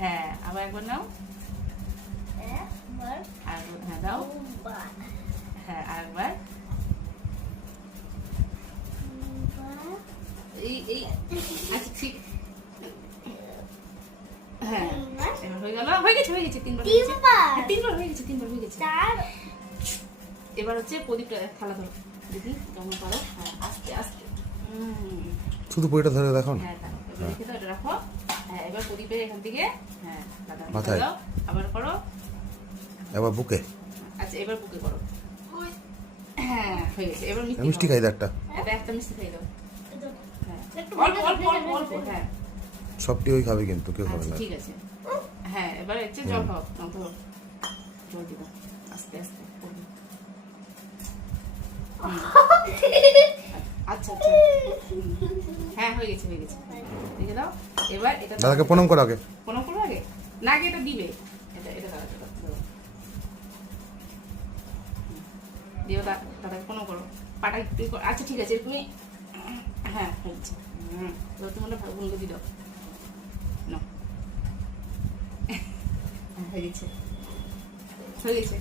হ্যাঁ আবার একবার নাও। হ্যাঁ দাও। হ্যাঁ আরেকবার। এই আচ্ছা ঠিক। হ্যাঁ এবার হয়ে গেল, হয়ে গেছে তিনবার হয়ে গেছে, তিনবার হয়ে গেছে। এবার হচ্ছে প্রদীপটা থালা ধরো দেখি কেমন পারো। হ্যাঁ আস্তে আস্তে। শুধু বইটা ধরে দেখো না। হ্যাঁ এবার রেখে দাও, এটা রাখো। হ্যাঁ এবার প্রদীপের এখান থেকে হ্যাঁ মাথায় দাও, আবার করো। এবার বুকে। আচ্ছা এবার বুকে করো। হ্যাঁ হয়ে গেছে। এবার মিষ্টি খাই দাও একটা। একটা মিষ্টি খাই দাও। হ্যাঁ অল্প অল্প অল্প অল্প। হ্যাঁ সবটি ওই খাবে কিন্তু কেউ খাবে না। ঠিক আছে। হ্যাঁ এবার হচ্ছে জল খাও, ধরো জল দিবা আস্তে আস্তে। আচ্ছা আচ্ছা হ্যাঁ হয়ে গেছে দেখে দাও। এবার এটা দাদাকে প্রণাম করো আগে। প্রণাম করো আগে না, আগে এটা দিবে। এটা দাদা দিও, দাদাকে প্রণাম করো। পাটা একটু আচ্ছা ঠিক আছে তুমি। হ্যাঁ হয়েছে। তোমার বন্ধু দি দাও না। হয়ে গেছে।